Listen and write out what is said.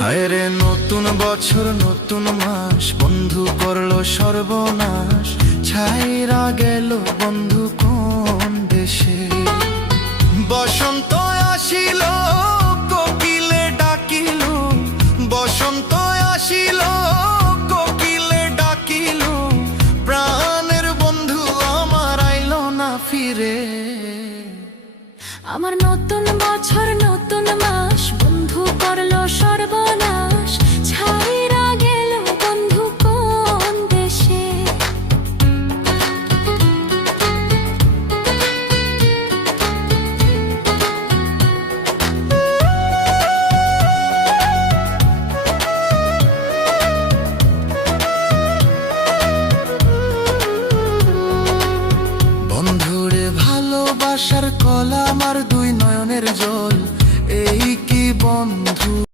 হায় রে নতুন বছর নতুন মাস, বন্ধু করলো সর্বনাশ। ছাইরা গেল বন্ধু কোন দেশে। বসন্ত আসিল